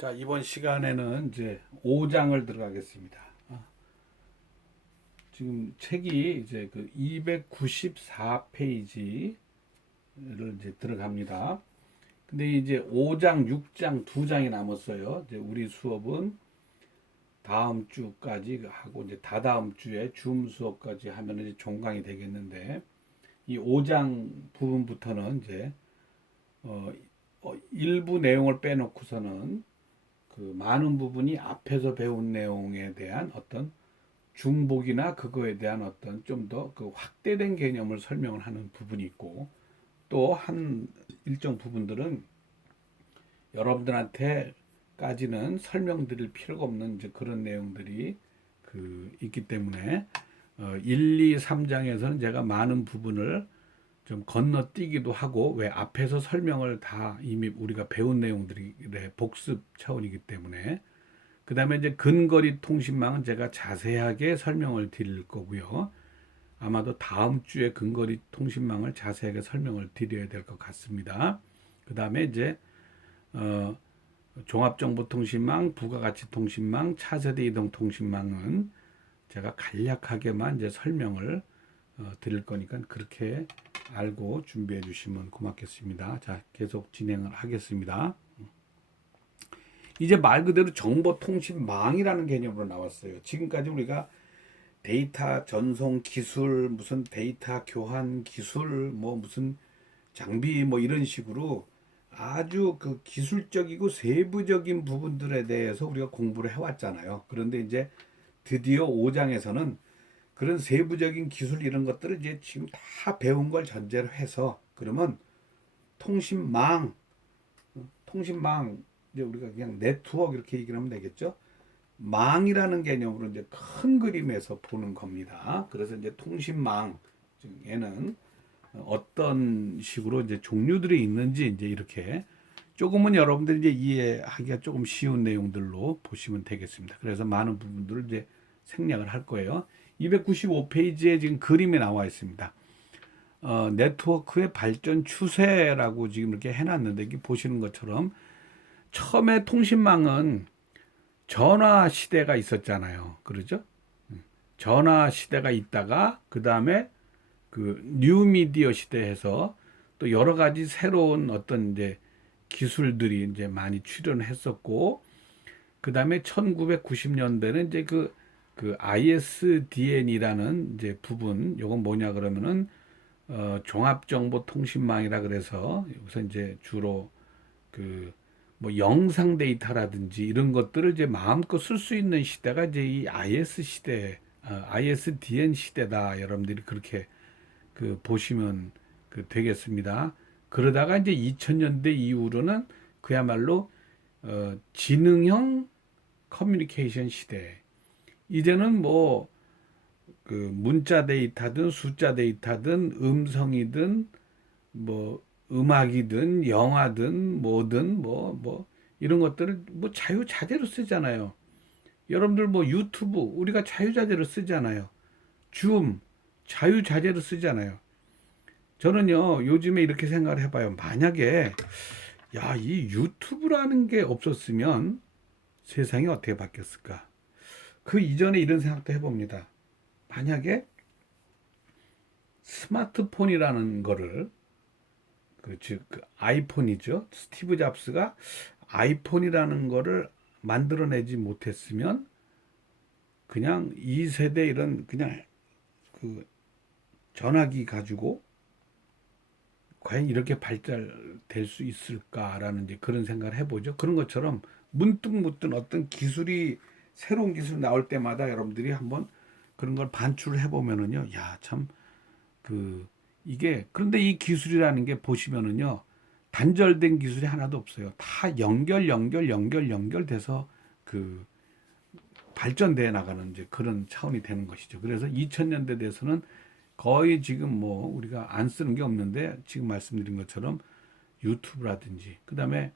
자, 이번 시간에는 이제 5장을 들어가겠습니다. 지금 책이 이제 그 294페이지를 이제 들어갑니다. 근데 이제 5장, 6장, 2장이 남았어요. 이제 우리 수업은 다음 주까지 하고 이제 다다음 주에 줌 수업까지 하면 이제 종강이 되겠는데 이 5장 부분부터는 이제 어, 일부 내용을 빼놓고서는 그 많은 부분이 앞에서 배운 내용에 대한 어떤 중복이나 그거에 대한 어떤 좀 더 그 확대된 개념을 설명을 하는 부분이 있고 또 한 일정 부분들은 여러분들한테까지는 설명드릴 필요가 없는 이제 그런 내용들이 그 있기 때문에 1, 2, 3장에서는 제가 많은 부분을 좀 건너뛰기도 하고 왜 앞에서 설명을 다 이미 우리가 배운 내용들이 복습 차원이기 때문에 그 다음에 이제 근거리 통신망은 제가 자세하게 설명을 드릴 거고요. 아마도 다음 주에 근거리 통신망을 자세하게 설명을 드려야 될 것 같습니다. 그 다음에 이제 어, 종합정보통신망, 부가가치통신망, 차세대 이동통신망은 제가 간략하게만 이제 설명을 드릴 거니까 그렇게 알고 준비해 주시면 고맙겠습니다. 자, 계속 진행을 하겠습니다. 이제 말 그대로 정보통신망이라는 개념으로 나왔어요. 지금까지 우리가 데이터 전송 기술, 무슨 데이터 교환 기술, 뭐 무슨 장비 뭐 이런 식으로 아주 그 기술적이고 세부적인 부분들에 대해서 우리가 공부를 해왔잖아요. 그런데 이제 드디어 5장에서는 그런 세부적인 기술 이런 것들을 이제 지금 다 배운 걸 전제로 해서 그러면 통신망, 통신망 이제 우리가 그냥 네트워크 이렇게 얘기를 하면 되겠죠. 망이라는 개념으로 이제 큰 그림에서 보는 겁니다. 그래서 이제 통신망에는 어떤 식으로 이제 종류들이 있는지 이제 이렇게 조금은 여러분들이 이제 이해하기가 조금 쉬운 내용들로 보시면 되겠습니다. 그래서 많은 부분들을 이제 생략을 할 거예요. 295페이지에 지금 그림이 나와 있습니다. 네트워크의 발전 추세라고 지금 이렇게 해놨는데 이게 보시는 것처럼 처음에 통신망은 전화 시대가 있었잖아요. 그러죠? 전화 시대가 있다가 그 다음에 그 뉴미디어 시대에서 또 여러 가지 새로운 어떤 이제 기술들이 이제 많이 출현했었고 그 다음에 1990년대는 이제 그 ISDN이라는 이제 부분 요건 뭐냐 그러면은 종합정보통신망이라 그래서 여기서 이제 주로 그 뭐 영상 데이터라든지 이런 것들을 이제 마음껏 쓸 수 있는 시대가 이제 이 IS 시대, ISDN 시대다. 여러분들이 그렇게 그 보시면 그 되겠습니다. 그러다가 이제 2000년대 이후로는 그야말로 지능형 커뮤니케이션 시대. 이제는 뭐 그 문자 데이터든 숫자 데이터든 음성이든 뭐 음악이든 영화든 뭐든 뭐 이런 것들을 뭐 자유자재로 쓰잖아요. 여러분들 뭐 유튜브 우리가 자유자재로 쓰잖아요. 줌 자유자재로 쓰잖아요. 저는요 요즘에 이렇게 생각을 해봐요. 만약에 야, 이 유튜브라는 게 없었으면 세상이 어떻게 바뀌었을까? 그 이전에 이런 생각도 해봅니다. 만약에 스마트폰이라는 거를 즉 아이폰이죠. 스티브 잡스가 아이폰이라는 거를 만들어내지 못했으면 그냥 2세대 이런 그냥 그 전화기 가지고 과연 이렇게 발달될 수 있을까라는 이제 그런 생각을 해보죠. 그런 것처럼 문득 어떤 기술이 새로운 기술 나올 때마다 여러분들이 한번 그런 걸 반출을 해보면은요, 야, 참, 그, 이게, 그런데 이 기술이라는 게 보시면은요, 단절된 기술이 하나도 없어요. 다 연결돼서 그 발전돼 나가는 이제 그런 차원이 되는 것이죠. 그래서 2000년대 돼서는 거의 지금 뭐 우리가 안 쓰는 게 없는데 지금 말씀드린 것처럼 유튜브라든지 그다음에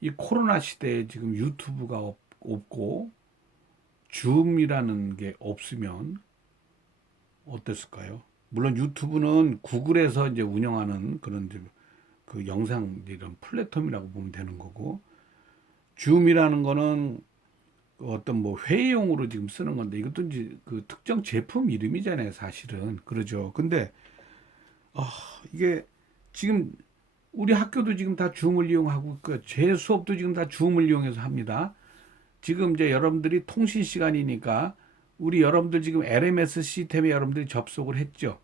이 코로나 시대에 지금 유튜브가 없고 줌이라는 게 없으면 어땠을까요? 물론 유튜브는 구글에서 이제 운영하는 그런 이제 그 영상 이런 플랫폼이라고 보면 되는 거고 줌이라는 거는 어떤 뭐 회의용으로 지금 쓰는 건데 이것도 이제 그 특정 제품 이름이잖아요, 사실은. 그러죠. 근데 이게 지금 우리 학교도 지금 다 줌을 이용하고 있고 제 수업도 지금 다 줌을 이용해서 합니다. 지금 이제 여러분들이 통신 시간이니까 우리 여러분들 지금 LMS 시스템에 여러분들이 접속을 했죠.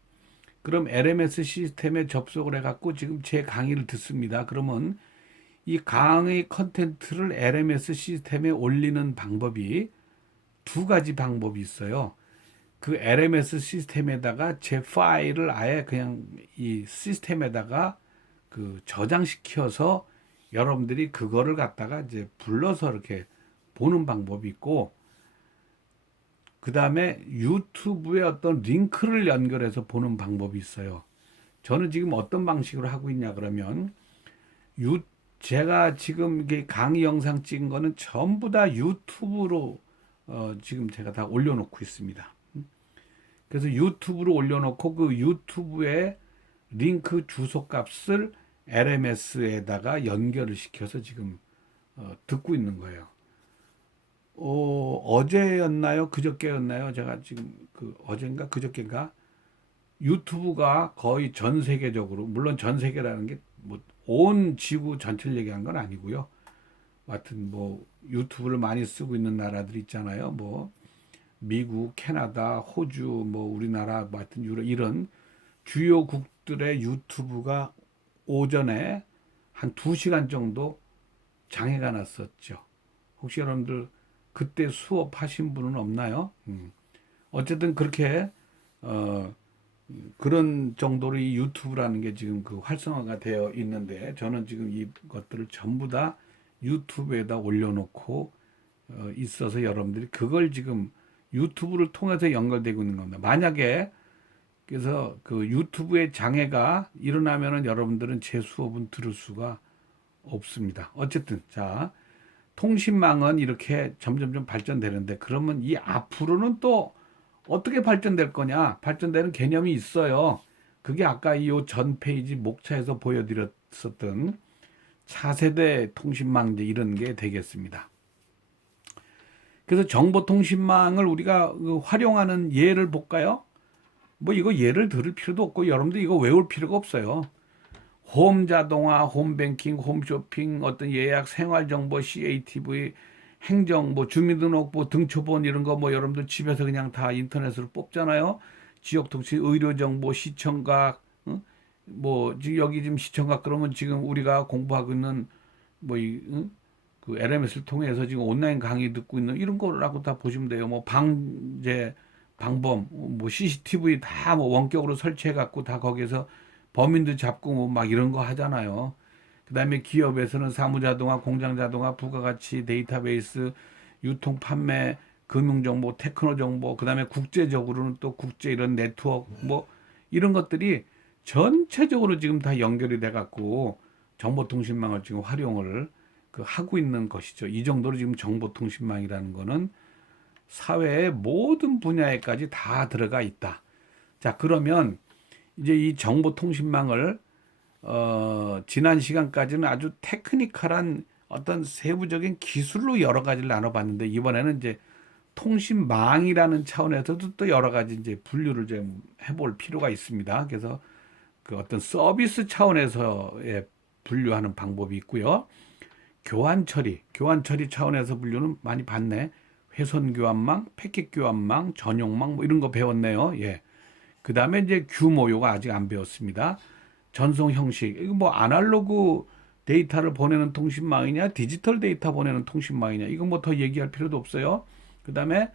그럼 LMS 시스템에 접속을 해갖고 지금 제 강의를 듣습니다. 그러면 이 강의 컨텐츠를 LMS 시스템에 올리는 방법이 두 가지 방법이 있어요. 그 LMS 시스템에다가 제 파일을 아예 그냥 이 시스템에다가 그 저장시켜서 여러분들이 그거를 갖다가 이제 불러서 이렇게 보는 방법이 있고, 그 다음에 유튜브에 어떤 링크를 연결해서 보는 방법이 있어요. 저는 지금 어떤 방식으로 하고 있냐 그러면 유 제가 지금 이게 강의 영상 찍은 거는 전부 다 유튜브로 지금 제가 다 올려놓고 있습니다. 그래서 유튜브로 올려놓고 그 유튜브에 링크 주소 값을 LMS에다가 연결을 시켜서 지금 듣고 있는 거예요. 어제였나요? 그저께였나요? 제가 지금 그 어젠가 그저께인가 유튜브가 거의 전 세계적으로, 물론 전 세계라는 게 뭐 온 지구 전체를 얘기한 건 아니고요. 하여튼 뭐 유튜브를 많이 쓰고 있는 나라들 있잖아요. 뭐 미국, 캐나다, 호주, 뭐 우리나라, 뭐 하여튼 이런 주요국들의 유튜브가 오전에 한 2시간 정도 장애가 났었죠. 혹시 여러분들 그때 수업하신 분은 없나요? 어쨌든 그렇게 어, 그런 정도로 이 유튜브라는 게 지금 그 활성화가 되어 있는데 저는 지금 이것들을 전부 다 유튜브에다 올려놓고 있어서 여러분들이 그걸 지금 유튜브를 통해서 연결되고 있는 겁니다. 만약에 그래서 그 유튜브에 장애가 일어나면은 여러분들은 제 수업은 들을 수가 없습니다. 어쨌든 자, 통신망은 이렇게 점점점 발전되는데 그러면 이 앞으로는 또 어떻게 발전될 거냐? 발전되는 개념이 있어요. 그게 아까 이 전 페이지 목차에서 보여드렸었던 차세대 통신망 이제 이런 게 되겠습니다. 그래서 정보통신망을 우리가 활용하는 예를 볼까요? 뭐 이거 예를 들을 필요도 없고 여러분들 이거 외울 필요가 없어요. 홈 자동화, 홈 뱅킹, 홈 쇼핑, 어떤 예약, 생활 정보, CATV, 행정, 뭐 주민등록부, 등초본 이런 거 뭐 여러분들 집에서 그냥 다 인터넷으로 뽑잖아요. 지역통신, 의료정보, 시청각, 응? 뭐 지금 여기 지금 시청각 그러면 지금 우리가 공부하고 있는 뭐이 응? 그 LMS를 통해서 지금 온라인 강의 듣고 있는 이런 거라고 다 보시면 돼요. 뭐 방제, 방범, 뭐 CCTV 다 뭐 원격으로 설치해 갖고 다 거기에서 범인도 잡고 뭐 막 이런 거 하잖아요. 그다음에 기업에서는 사무자동화, 공장자동화, 부가가치, 데이터베이스, 유통, 판매, 금융정보, 테크노정보, 그다음에 국제적으로는 또 국제 이런 네트워크 뭐 이런 것들이 전체적으로 지금 다 연결이 돼 갖고 정보통신망을 지금 활용을 하고 있는 것이죠. 이 정도로 지금 정보통신망이라는 거는 사회의 모든 분야에까지 다 들어가 있다. 자, 그러면 이제 이 정보통신망을 지난 시간까지는 아주 테크니컬한 어떤 세부적인 기술로 여러 가지를 나눠봤는데 이번에는 이제 통신망이라는 차원에서도 또 여러 가지 이제 분류를 좀 해볼 필요가 있습니다. 그래서 그 어떤 서비스 차원에서의 분류하는 방법이 있고요. 교환 처리 차원에서 분류는 많이 봤네. 회선 교환망, 패킷 교환망, 전용망 뭐 이런 거 배웠네요. 예. 그 다음에 이제 규모 요거 아직 안 배웠습니다. 전송 형식 이거 뭐 아날로그 데이터를 보내는 통신망이냐 디지털 데이터 보내는 통신망이냐 이거 뭐 더 얘기할 필요도 없어요. 그 다음에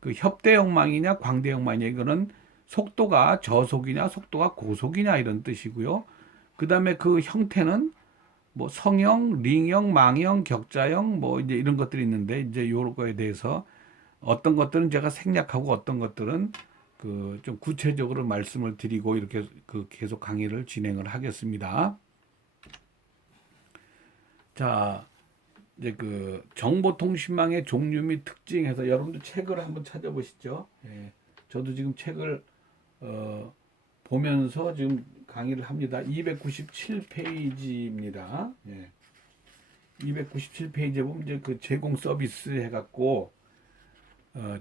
그 협대형망이냐 광대형망이냐 이거는 속도가 저속이냐 속도가 고속이냐 이런 뜻이고요. 그 다음에 그 형태는 뭐 성형, 링형, 망형, 격자형 뭐 이제 이런 것들이 있는데 이제 요런 거에 대해서 어떤 것들은 제가 생략하고 어떤 것들은 그 좀 구체적으로 말씀을 드리고 이렇게 그 계속 강의를 진행을 하겠습니다. 자, 이제 그 정보통신망의 종류 및 특징에서 여러분들 책을 한번 찾아보시죠. 예, 저도 지금 책을 보면서 지금 강의를 합니다. 297페이지입니다. 예. 297페이지에 보면 이제 그 제공 서비스 해갖고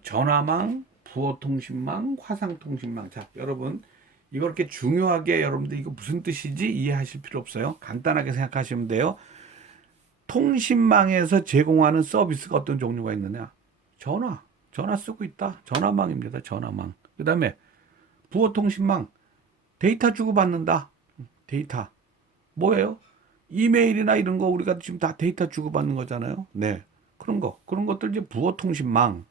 전화망, 부호통신망, 화상통신망. 자, 여러분 이거 이렇게 중요하게 여러분들 이거 무슨 뜻이지 이해하실 필요 없어요. 간단하게 생각하시면 돼요. 통신망에서 제공하는 서비스가 어떤 종류가 있느냐? 전화 쓰고 있다. 전화망입니다. 전화망. 그 다음에 부호통신망, 데이터 주고받는다. 데이터. 뭐예요? 이메일이나 이런 거 우리가 지금 다 데이터 주고받는 거잖아요. 네. 그런 것들 이제 부호통신망.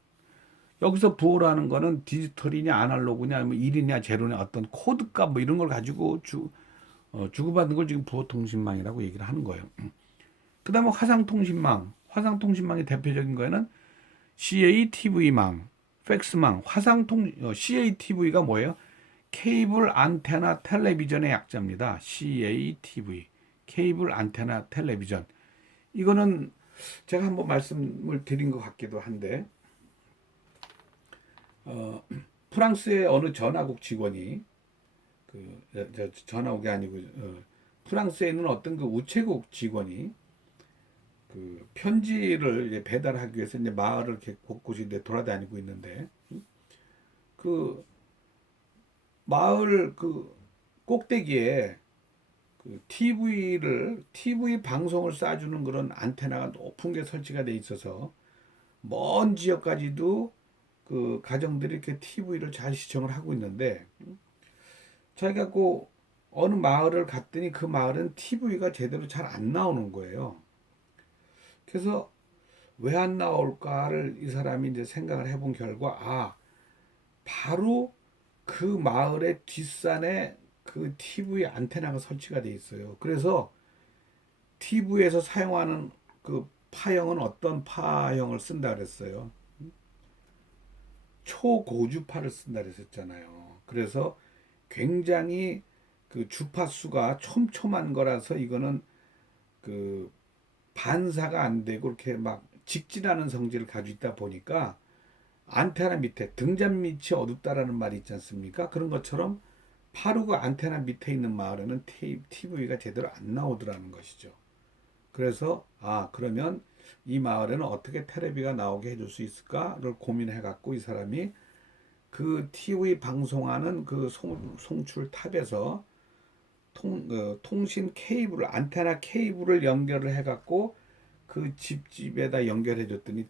여기서 부호라는 거는 디지털이냐 아날로그냐 뭐 1이냐 제로냐 어떤 코드값 뭐 이런 걸 가지고 주고받는 걸 지금 부호통신망이라고 얘기를 하는 거예요. 그 다음에 화상통신망. 화상통신망의 대표적인 거에는 CATV망, 팩스망, CATV가 뭐예요? 케이블 안테나 텔레비전의 약자입니다. CATV. 케이블 안테나 텔레비전. 이거는 제가 한번 말씀을 드린 것 같기도 한데, 프랑스의 어느 전화국 직원이, 전화국이 아니고, 프랑스에 있는 어떤 그 우체국 직원이 그 편지를 이제 배달하기 위해서 이제 마을을 이렇게 곳곳이 이제 돌아다니고 있는데, 그 마을 그 꼭대기에 그 TV 방송을 쏴주는 그런 안테나가 높은 게 설치가 돼 있어서 먼 지역까지도 그 가정들이 이렇게 TV를 잘 시청을 하고 있는데, 자기가 그 어느 마을을 갔더니 그 마을은 TV가 제대로 잘 안 나오는 거예요. 그래서 왜 안 나올까를 이 사람이 이제 생각을 해본 결과, 바로 그 마을의 뒷산에 그 TV 안테나가 설치가 돼 있어요. 그래서 TV에서 사용하는 그 파형은 어떤 파형을 쓴다 그랬어요. 초고주파를 쓴다 그랬었잖아요. 그래서 굉장히 그 주파수가 촘촘한 거라서 이거는 그 반사가 안 되고 이렇게 막 직진하는 성질을 가지고 있다 보니까 안테나 밑에 등잔 밑이 어둡다라는 말이 있지 않습니까? 그런 것처럼 파루가 안테나 밑에 있는 마을에는 TV가 제대로 안 나오더라는 것이죠. 그래서 그러면 이 마을에는 어떻게 테레비가 나오게 해줄 수 있을까를 고민해 갖고 이 사람이 그 TV 방송하는 그 송출 탑에서 통신 케이블, 안테나 케이블을 연결을 해 갖고 그 집에다 연결해 줬더니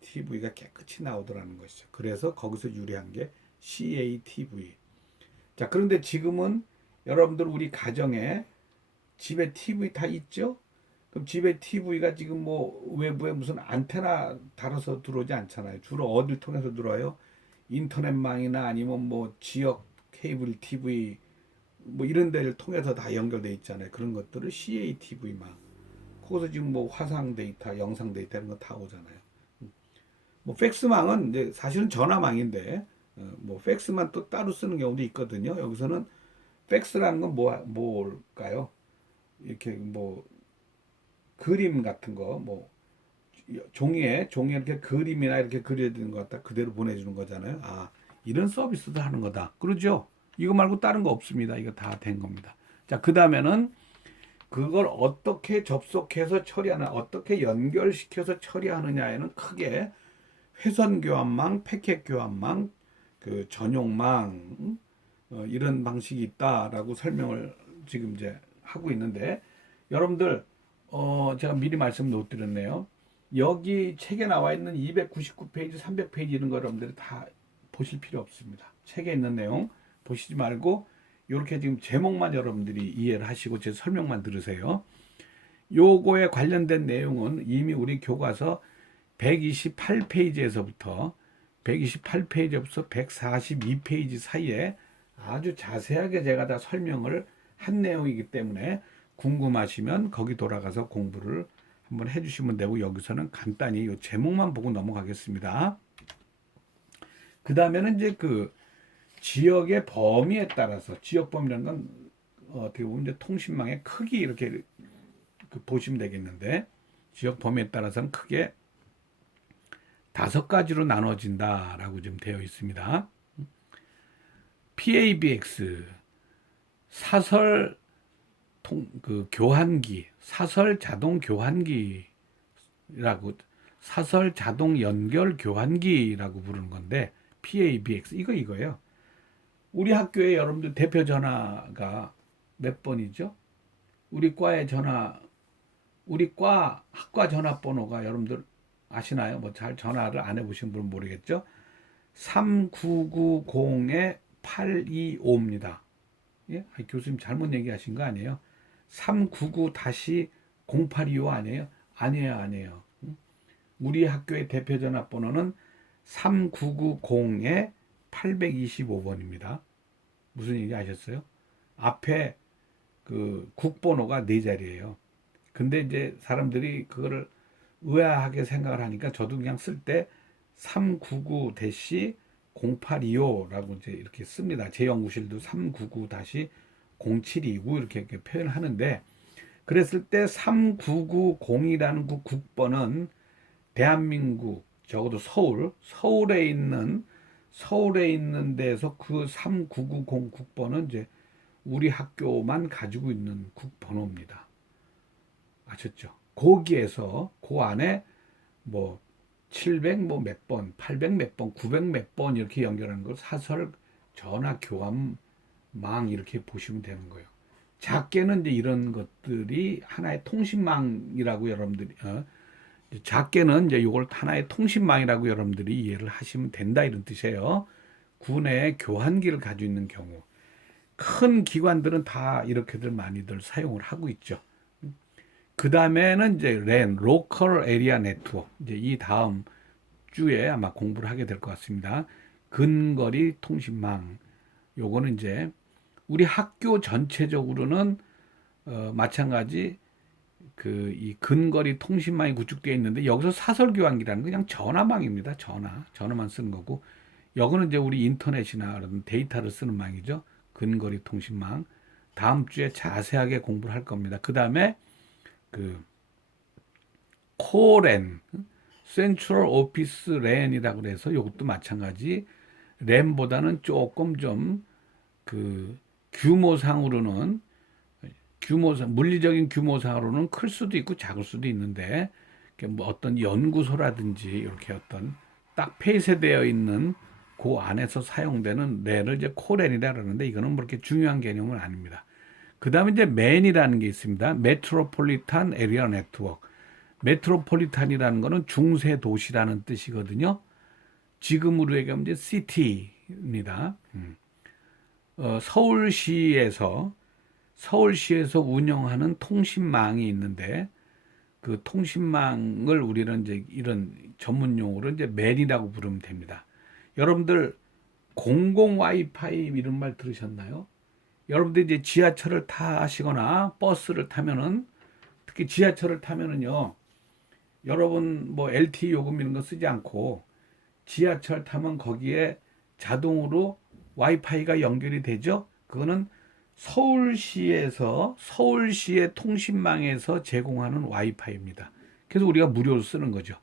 TV가 깨끗이 나오더라는 것이죠. 그래서 거기서 유래한 게 CATV. 자, 그런데 지금은 여러분들 우리 가정에 집에 TV 다 있죠? 그럼 집에 TV가 지금 뭐 외부에 무슨 안테나 달아서 들어오지 않잖아요. 주로 어딜 통해서 들어와요? 인터넷망이나 아니면 뭐 지역 케이블 TV 뭐 이런 데를 통해서 다 연결돼 있잖아요. 그런 것들을 CATV망. 거기서 지금 뭐 화상 데이터, 영상 데이터 이런 거 다 오잖아요. 뭐 팩스망은 이제 사실은 전화망인데 뭐 팩스만 또 따로 쓰는 경우도 있거든요. 여기서는 팩스라는 건 뭘까요? 이렇게 뭐 그림 같은 거, 뭐 종이에 이렇게 그림이나 이렇게 그려지는 것 갖다 그대로 보내주는 거잖아요. 이런 서비스도 하는 거다. 그러죠? 이거 말고 다른 거 없습니다. 이거 다 된 겁니다. 자, 그 다음에는 그걸 어떻게 접속해서 처리하나, 어떻게 연결시켜서 처리하느냐에는 크게 회선 교환망, 패켓 교환망, 그 전용망, 이런 방식이 있다라고 설명을 지금 이제 하고 있는데, 여러분들 제가 미리 말씀 못 드렸네요. 여기 책에 나와 있는 299페이지, 300페이지 이런 거 여러분들이 다 보실 필요 없습니다. 책에 있는 내용 보시지 말고 이렇게 지금 제목만 여러분들이 이해를 하시고 제 설명만 들으세요. 요거에 관련된 내용은 이미 우리 교과서 128페이지에서부터 142페이지 사이에 아주 자세하게 제가 다 설명을 한 내용이기 때문에 궁금하시면 거기 돌아가서 공부를 한번 해주시면 되고, 여기서는 간단히 이 제목만 보고 넘어가겠습니다. 그 다음에는 이제 그 지역의 범위에 따라서, 지역 범위라는 건 어떻게 보면 이제 통신망의 크기 이렇게 보시면 되겠는데, 지역 범위에 따라서는 크게 5가지로 나눠진다라고 좀 되어 있습니다. PABX, 사설 교환기, 사설 자동 교환기, 사설 자동 연결 교환기라고 부르는 건데 PABX 이거예요. 우리 학교에 여러분들 대표 전화가 몇 번이죠? 우리 과의 전화, 우리 과 학과 전화번호가 여러분들 아시나요? 뭐 잘 전화를 안 해보신 분은 모르겠죠? 3990-825입니다. 예? 교수님 잘못 얘기하신 거 아니에요? 399-0825 아니에요? 아니에요. 우리 학교의 대표 전화번호는 3990-825번입니다. 무슨 얘기 아셨어요? 앞에 그 국번호가 네 자리예요. 근데 이제 사람들이 그거를 의아하게 생각을 하니까 저도 그냥 쓸 때 399-0825라고 이제 이렇게 씁니다. 제 연구실도 399-0729 이렇게 표현을 하는데 그랬을 때 3990이라는 그 국번은 대한민국 적어도 서울에 있는 데서 그 3990 국번은 이제 우리 학교만 가지고 있는 국번호입니다. 아셨죠? 거기에서 그 안에 뭐 700 뭐 몇 번, 800 몇 번, 900 몇 번 이렇게 연결하는 걸 사설 전화 교환망 이렇게 보시면 되는 거예요. 작게는 이제 이런 것들이 하나의 통신망이라고 여러분들이 작게는 이제 이걸 하나의 통신망이라고 여러분들이 이해를 하시면 된다 이런 뜻이에요. 구내 교환기를 가지고 있는 경우 큰 기관들은 다 이렇게들 많이들 사용을 하고 있죠. 그 다음에는 이제 Local Area Network. 이제 이 다음 주에 아마 공부를 하게 될 것 같습니다. 근거리 통신망. 요거는 이제 우리 학교 전체적으로는 마찬가지 그 이 근거리 통신망이 구축되어 있는데 여기서 사설 교환기라는 건 그냥 전화망입니다. 전화만 쓰는 거고. 여기는 이제 우리 인터넷이나 그런 데이터를 쓰는 망이죠. 근거리 통신망. 다음 주에 자세하게 공부를 할 겁니다. 그 다음에 그 코랜, 센트럴 오피스 랜이라고 해서 이것도 마찬가지 랜보다는 조금 좀 그 규모상으로는 물리적인 규모상으로는 클 수도 있고 작을 수도 있는데 뭐 어떤 연구소라든지 이렇게 어떤 딱 폐쇄되어 있는 그 안에서 사용되는 랜을 이제 코랜이라 그러는데 이거는 뭐 그렇게 중요한 개념은 아닙니다. 그 다음에 이제 맨이라는 게 있습니다. 메트로폴리탄 에리어 네트워크. 메트로폴리탄이라는 거는 중세 도시라는 뜻이거든요. 지금으로 얘기하면 이제 시티입니다. 서울시에서 운영하는 통신망이 있는데 그 통신망을 우리는 이제 이런 전문 용어로 이제 맨이라고 부르면 됩니다. 여러분들 공공 와이파이 이런 말 들으셨나요? 여러분들 이제 지하철을 타시거나 버스를 타면은 특히 지하철을 타면은요. 여러분 뭐 LTE 요금 이런 거 쓰지 않고 지하철 타면 거기에 자동으로 와이파이가 연결이 되죠. 그거는 서울시의 통신망에서 제공하는 와이파이입니다. 그래서 우리가 무료로 쓰는 거죠.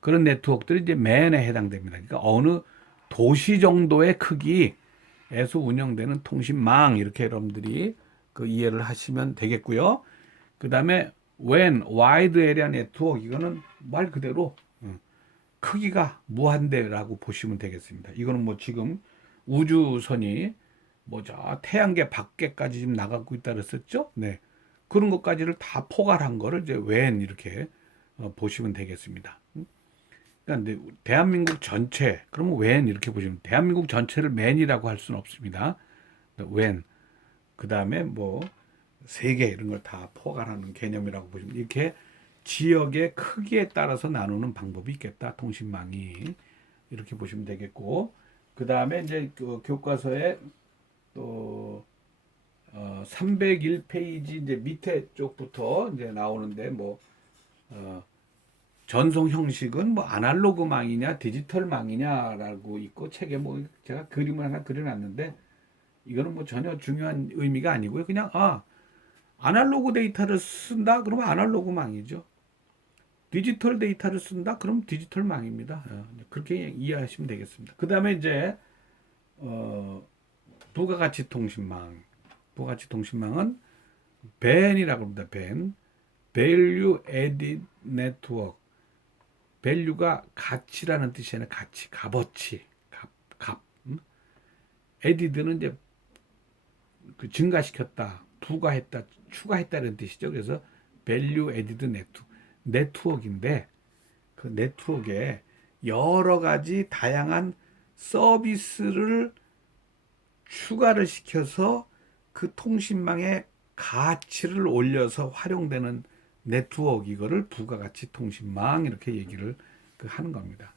그런 네트워크들이 이제 맨에 해당됩니다. 그러니까 어느 도시 정도의 크기에서 운영되는 통신망 이렇게 여러분들이 그 이해를 하시면 되겠고요. 그 다음에 와이드 에리아 네트워크 이거는 말 그대로 크기가 무한대라고 보시면 되겠습니다. 이거는 뭐 지금 우주선이 뭐 저 태양계 밖에까지 지금 나가고 있다 그랬었죠? 네. 그런 것까지를 다 포괄한 거를 이제 이렇게 보시면 되겠습니다. 그러니까 대한민국 전체 그러면 이렇게 보시면 대한민국 전체를 맨이라고 할 수는 없습니다. 그 다음에 뭐 세계 이런 걸 다 포괄하는 개념이라고 보시면 이렇게 지역의 크기에 따라서 나누는 방법이 있겠다. 통신망이 이렇게 보시면 되겠고 그 다음에 이제 그 교과서에 또 301페이지 이제 밑에 쪽부터 이제 나오는데 뭐 전송 형식은 뭐 아날로그망이냐 디지털망이냐라고 있고 책에 뭐 제가 그림을 하나 그려놨는데 이거는 뭐 전혀 중요한 의미가 아니고요. 그냥 아날로그 데이터를 쓴다 그러면 아날로그망이죠. 디지털 데이터를 쓴다 그럼 디지털망입니다. 그렇게 이해하시면 되겠습니다. 그 다음에 이제 부가가치 통신망은 벤이라고 합니다. Value Added Network. value가 가치라는 뜻이 아니라 가치, 값어치, 값. added는 이제 그 증가시켰다, 부가했다, 추가했다는 뜻이죠. 그래서 value added 네트워크인데 그 네트워크에 여러 가지 다양한 서비스를 추가를 시켜서 그 통신망에 가치를 올려서 활용되는 네트워크, 이거를 부가가치 통신망 이렇게 얘기를 하는 겁니다.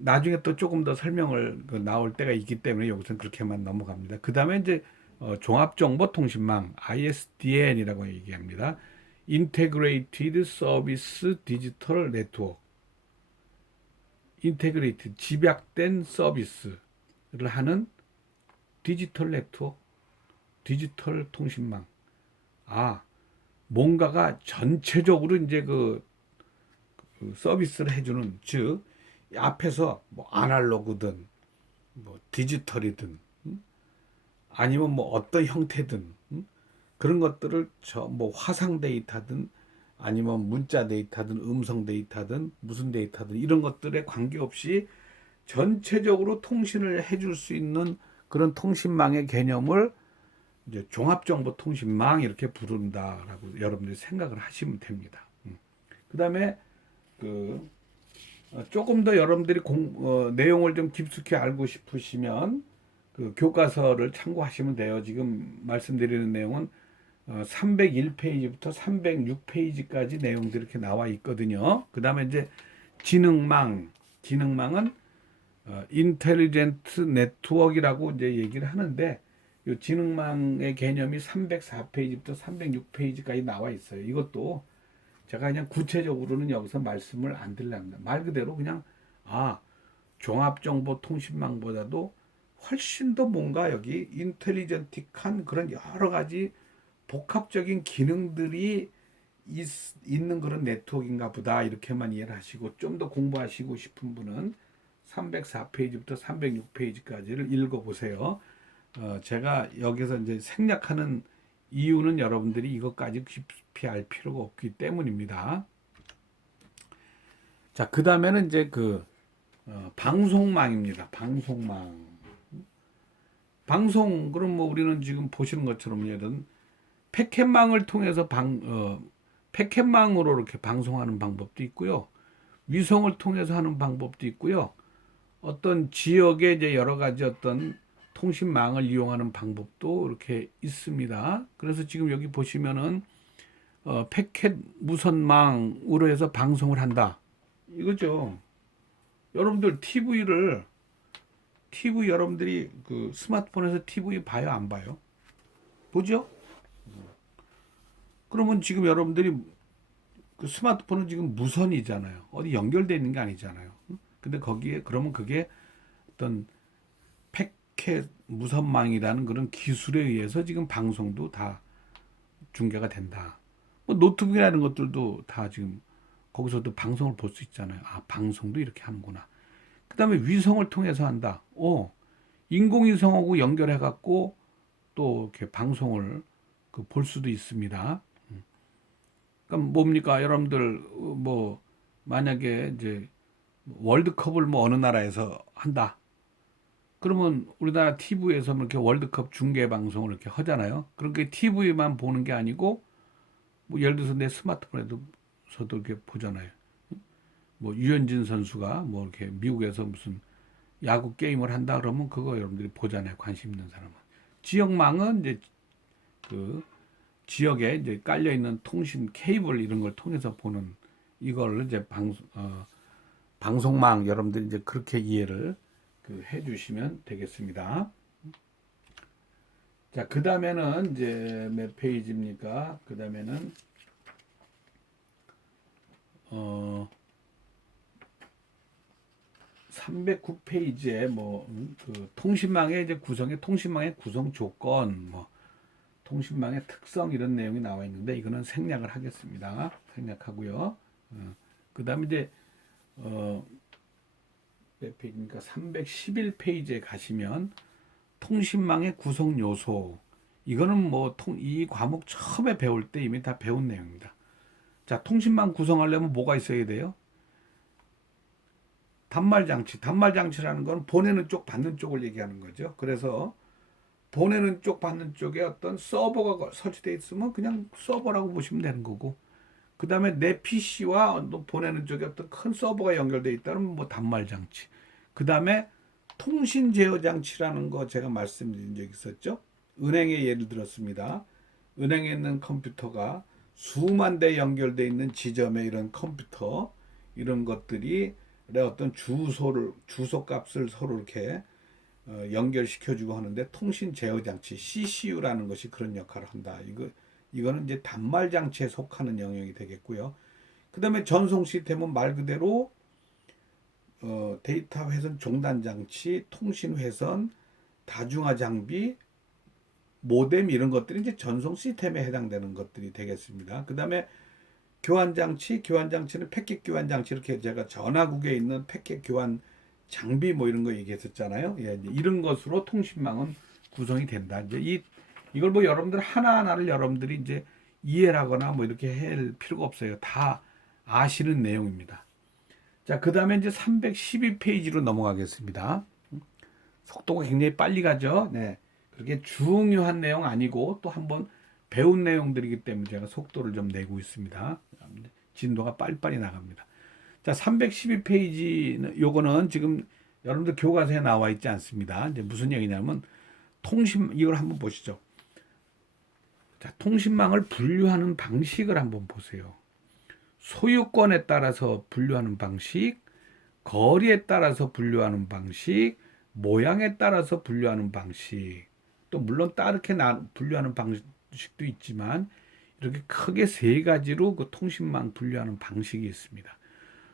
나중에 또 조금 더 설명을 나올 때가 있기 때문에 여기서는 그렇게만 넘어갑니다. 그 다음에 이제 종합정보통신망 ISDN이라고 얘기합니다. Integrated Service Digital Network. 인테그레이트, 집약된 서비스를 하는 디지털 네트워크, 디지털 통신망. 뭔가가 전체적으로 이제 그 서비스를 해주는, 즉 앞에서 뭐 아날로그든 뭐 디지털이든 아니면 뭐 어떤 형태든 그런 것들을 뭐 화상 데이터든 아니면 문자 데이터든 음성 데이터든 무슨 데이터든 이런 것들에 관계없이 전체적으로 통신을 해줄 수 있는 그런 통신망의 개념을 이제 종합정보통신망 이렇게 부른다라고 여러분들이 생각을 하시면 됩니다. 그다음에 조금 더 여러분들이 내용을 좀 깊숙이 알고 싶으시면 그 교과서를 참고하시면 돼요. 지금 말씀드리는 내용은 301페이지부터 306페이지까지 내용들이 이렇게 나와 있거든요. 그 다음에 이제 지능망은 인텔리전트 네트워크라고 이제 얘기를 하는데, 이 지능망의 개념이 304페이지부터 306페이지까지 나와 있어요. 이것도 제가 그냥 구체적으로는 여기서 말씀을 안 드리려합니다. 말 그대로 그냥 종합정보통신망보다도 훨씬 더 뭔가 여기 인텔리전틱한 그런 여러 가지 복합적인 기능들이 있는 그런 네트워크인가 보다, 이렇게만 이해를 하시고 좀 더 공부하시고 싶은 분은 304페이지부터 306페이지까지를 읽어보세요. 제가 여기서 이제 생략하는 이유는 여러분들이 이것까지 깊이 알 필요가 없기 때문입니다. 자, 그 다음에는 이제 방송망입니다. 방송, 그럼 뭐 우리는 지금 보시는 것처럼 예를 패켓망을 통해서 패켓망으로 이렇게 방송하는 방법도 있고요. 위성을 통해서 하는 방법도 있고요. 어떤 지역의 이제 여러 가지 어떤 통신망을 이용하는 방법도 이렇게 있습니다. 그래서 지금 여기 보시면은 패켓 무선망으로 해서 방송을 한다, 이거죠. 여러분들 TV 여러분들이 그 스마트폰에서 TV 봐요, 안 봐요? 보죠? 그러면 지금 여러분들이 그 스마트폰은 지금 무선이잖아요. 어디 연결되어 있는 게 아니잖아요. 근데 거기에 그러면 그게 어떤 패켓 무선망이라는 그런 기술에 의해서 지금 방송도 다 중계가 된다. 뭐 노트북이라는 것들도 다 지금 거기서도 방송을 볼 수 있잖아요. 방송도 이렇게 하는구나. 그 다음에 위성을 통해서 한다. 인공위성하고 연결해 갖고 또 이렇게 방송을 볼 수도 있습니다. 그러니까 뭡니까? 여러분들 뭐 만약에 이제 월드컵을 뭐 어느 나라에서 한다. 그러면 우리나라 TV에서 이렇게 월드컵 중계 방송을 이렇게 하잖아요. 그렇게 TV만 보는 게 아니고 뭐 예를 들어서 내 스마트폰에서도 이렇게 보잖아요. 뭐 유현진 선수가 뭐 이렇게 미국에서 무슨 야구 게임을 한다 그러면 그거 여러분들이 보잖아요. 관심 있는 사람은. 지역망은 이제 그 지역에 이제 깔려 있는 통신 케이블 이런 걸 통해서 보는, 이걸 이제 방송망, 여러분들이 이제 그렇게 이해를 해 주시면 되겠습니다. 자, 그 다음에는 이제 몇 페이지입니까? 그 다음에는 309페이지에 통신망의 이제 통신망의 구성 조건, 통신망의 특성 이런 내용이 나와 있는데 이거는 생략을 하겠습니다. 생략하고요. 그 다음에 이제 몇 페이지입니까? 311페이지에 가시면 통신망의 구성 요소, 이거는 이 과목 처음에 배울 때 이미 다 배운 내용입니다. 자, 통신망 구성하려면 뭐가 있어야 돼요? 단말장치. 단말장치라는 건 보내는 쪽, 받는 쪽을 얘기하는 거죠. 그래서 보내는 쪽, 받는 쪽에 어떤 서버가 설치되어 있으면 그냥 서버라고 보시면 되는 거고, 그 다음에 내 PC와 보내는 쪽에 어떤 큰 서버가 연결되어 있다면 뭐 단말장치. 그 다음에 통신 제어 장치라는 거 제가 말씀드린 적 있었죠. 은행에 예를 들었습니다. 은행에 있는 컴퓨터가 수만 대 연결되어 있는 지점의 이런 컴퓨터, 이런 것들이 어떤 주소 값을 서로 이렇게 연결시켜주고 하는데, 통신 제어 장치 CCU라는 것이 그런 역할을 한다. 이거는 이제 단말 장치에 속하는 영역이 되겠고요. 그 다음에 전송 시스템은 말 그대로 데이터 회선 종단 장치, 통신 회선, 다중화 장비, 모뎀 이런 것들이 이제 전송 시스템에 해당되는 것들이 되겠습니다. 그 다음에 교환 장치는 패킷 교환 장치, 이렇게 제가 전화국에 있는 패킷 교환 장비 뭐 이런 거 얘기했었잖아요. 예, 이제 이런 것으로 통신망은 구성이 된다. 이제 이걸 뭐 여러분들 하나하나를 여러분들이 이제 이해를 하거나 뭐 이렇게 할 필요가 없어요. 다 아시는 내용입니다. 자, 그 다음에 이제 312페이지로 넘어가겠습니다. 속도가 굉장히 빨리 가죠. 네. 그렇게 중요한 내용 아니고 또 한번 배운 내용들이기 때문에 제가 속도를 좀 내고 있습니다. 진도가 빨리빨리 나갑니다. 자, 312페이지는 요거는 지금 여러분들 교과서에 나와 있지 않습니다. 이제 무슨 얘기냐면 이걸 한번 보시죠. 자, 통신망을 분류하는 방식을 한번 보세요. 소유권에 따라서 분류하는 방식, 거리에 따라서 분류하는 방식, 모양에 따라서 분류하는 방식, 또 물론 따르게 분류하는 방식도 있지만 이렇게 크게 세 가지로 그 통신망 분류하는 방식이 있습니다.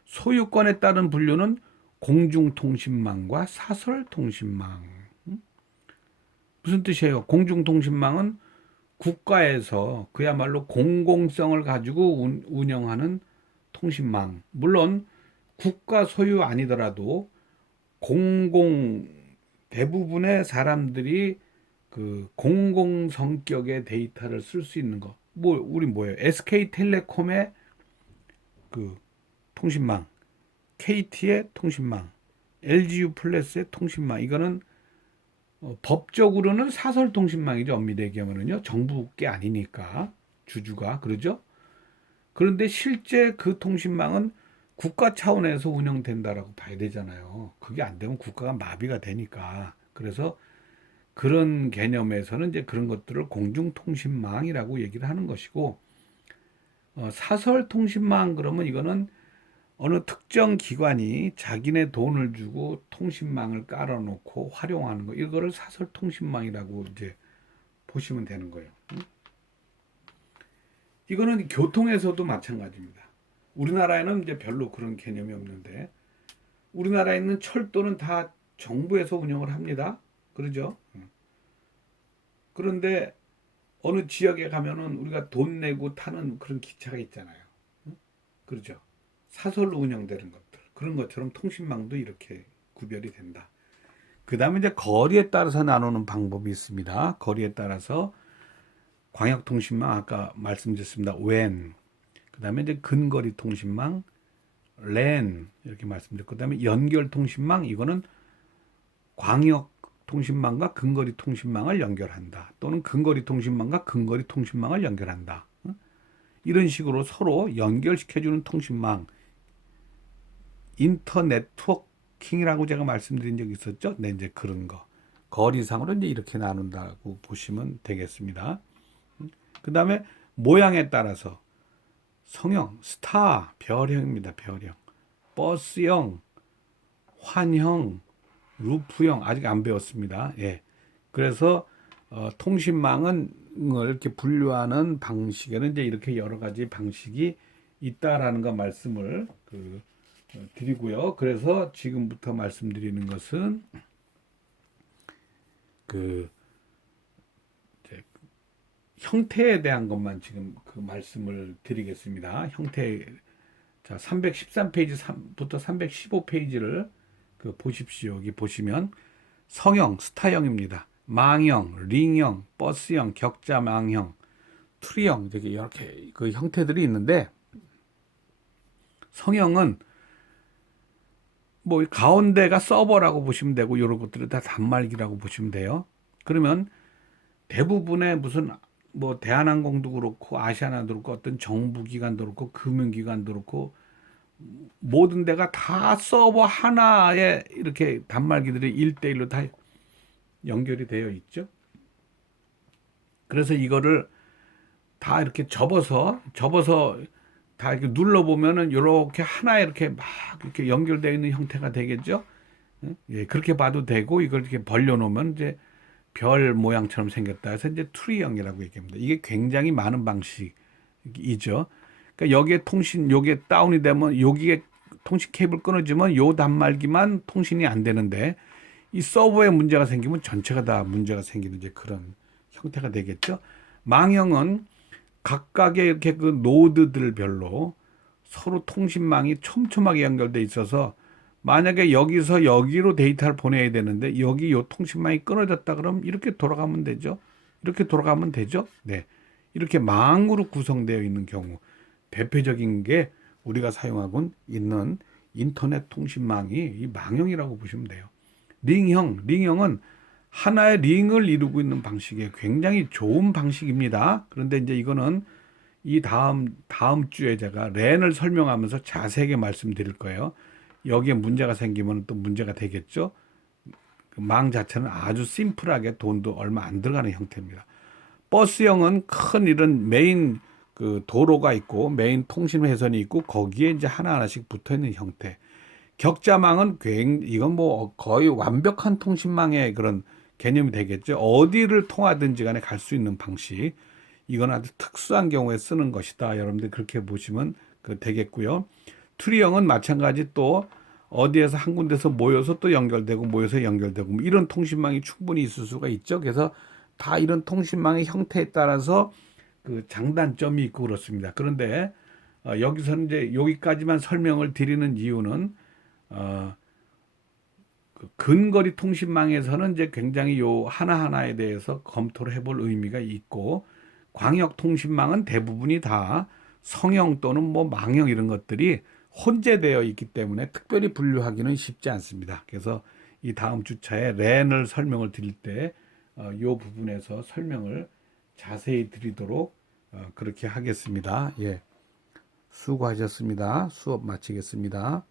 소유권에 따른 분류는 공중통신망과 사설통신망. 무슨 뜻이에요? 공중통신망은 국가에서 그야말로 공공성을 가지고 운영하는 통신망. 물론 국가 소유 아니더라도 대부분의 사람들이 그 공공 성격의 데이터를 쓸 수 있는 거. 우리 뭐예요? SK텔레콤의 그 통신망, KT의 통신망, LGU 플러스의 통신망. 이거는 법적으로는 사설 통신망이죠. 엄밀히 얘기하면요. 정부게 아니니까 주주가 그러죠. 그런데 실제 그 통신망은 국가 차원에서 운영된다라고 봐야 되잖아요. 그게 안 되면 국가가 마비가 되니까. 그래서 그런 개념에서는 이제 그런 것들을 공중통신망이라고 얘기를 하는 것이고, 사설통신망 그러면 이거는 어느 특정 기관이 자기네 돈을 주고 통신망을 깔아놓고 활용하는 거, 이거를 사설통신망이라고 이제 보시면 되는 거예요. 이거는 교통에서도 마찬가지입니다. 우리나라에는 이제 별로 그런 개념이 없는데, 우리나라에 있는 철도는 다 정부에서 운영을 합니다. 그러죠? 그런데 어느 지역에 가면은 우리가 돈 내고 타는 그런 기차가 있잖아요. 그러죠? 사설로 운영되는 것들. 그런 것처럼 통신망도 이렇게 구별이 된다. 그 다음에 이제 거리에 따라서 나누는 방법이 있습니다. 거리에 따라서 광역통신망, 아까 말씀드렸습니다. WAN. 그 다음에 이제 근거리 통신망, LAN. 이렇게 말씀드렸고, 그 다음에 연결 통신망, 이거는 광역 통신망과 근거리 통신망을 연결한다. 또는 근거리 통신망과 근거리 통신망을 연결한다. 이런 식으로 서로 연결시켜주는 통신망. 인터네트워킹이라고 제가 말씀드린 적이 있었죠. 네, 이제 그런 거. 거리상으로 이제 이렇게 나눈다고 보시면 되겠습니다. 그 다음에 모양에 따라서 성형, 스타, 별형입니다. 별형. 버스형, 환형, 루프형, 아직 안 배웠습니다. 예. 그래서 통신망은 이렇게 분류하는 방식에는 이제 이렇게 여러 가지 방식이 있다라는 거 말씀을 드리고요. 그래서 지금부터 말씀드리는 것은 형태에 대한 것만 지금 말씀을 드리겠습니다. 형태, 자, 313페이지부터 315페이지를 보십시오. 여기 보시면 성형, 스타형입니다. 망형, 링형, 버스형, 격자망형, 트리형, 이렇게 그 형태들이 있는데, 성형은 뭐 가운데가 서버라고 보시면 되고 이런 것들이 다 단말기라고 보시면 돼요. 그러면 대부분의 무슨 뭐 대한항공도 그렇고 아시아나도 그렇고 어떤 정부기관도 그렇고 금융기관도 그렇고 모든 데가 다 서버 하나에 이렇게 단말기들이 일대일로 다 연결이 되어 있죠. 그래서 이거를 다 이렇게 접어서 다 이렇게 눌러보면은 이렇게 하나에 이렇게 막 이렇게 연결되어 있는 형태가 되겠죠. 예, 그렇게 봐도 되고 이걸 이렇게 벌려놓으면 이제 별 모양처럼 생겼다 해서 이제 트리형이라고 얘기합니다. 이게 굉장히 많은 방식이죠. 그러니까 여기에 요게 다운이 되면 여기에 통신 케이블 끊어지면 요 단말기만 통신이 안 되는데 이 서버에 문제가 생기면 전체가 다 문제가 생기는 이제 그런 형태가 되겠죠. 망형은 각각의 이렇게 그 노드들별로 서로 통신망이 촘촘하게 연결돼 있어서 만약에 여기서 여기로 데이터를 보내야 되는데 여기 요 통신망이 끊어졌다 그러면 이렇게 돌아가면 되죠. 이렇게 돌아가면 되죠. 네. 이렇게 망으로 구성되어 있는 경우 대표적인 게 우리가 사용하고 있는 인터넷 통신망이 이 망형이라고 보시면 돼요. 링형은 하나의 링을 이루고 있는 방식의 굉장히 좋은 방식입니다. 그런데 이제 이거는 이 다음 주에 제가 랜을 설명하면서 자세하게 말씀드릴 거예요. 여기에 문제가 생기면 또 문제가 되겠죠. 그망 자체는 아주 심플하게 돈도 얼마 안 들어가는 형태입니다. 버스형은 큰 이런 메인 그 도로가 있고 메인 통신 회선이 있고 거기에 이제 하나하나씩 붙어 있는 형태. 격자망은 이건 뭐 거의 완벽한 통신망의 그런 개념이 되겠죠. 어디를 통하든지 간에 갈 수 있는 방식. 이건 아주 특수한 경우에 쓰는 것이다. 여러분들 그렇게 보시면 되겠고요. 트리형은 마찬가지 또 어디에서 한 군데서 모여서 또 연결되고 모여서 연결되고 뭐 이런 통신망이 충분히 있을 수가 있죠. 그래서 다 이런 통신망의 형태에 따라서 그 장단점이 있고 그렇습니다. 그런데 여기서는 이제 여기까지만 설명을 드리는 이유는 어, 그 근거리 통신망에서는 이제 굉장히 요 하나하나에 대해서 검토를 해볼 의미가 있고 광역 통신망은 대부분이 다 성형 또는 뭐 망형 이런 것들이 혼재되어 있기 때문에 특별히 분류하기는 쉽지 않습니다. 그래서 이 다음 주차에 랜을 설명을 드릴 때 요 부분에서 설명을 자세히 드리도록 그렇게 하겠습니다. 예, 수고하셨습니다. 수업 마치겠습니다.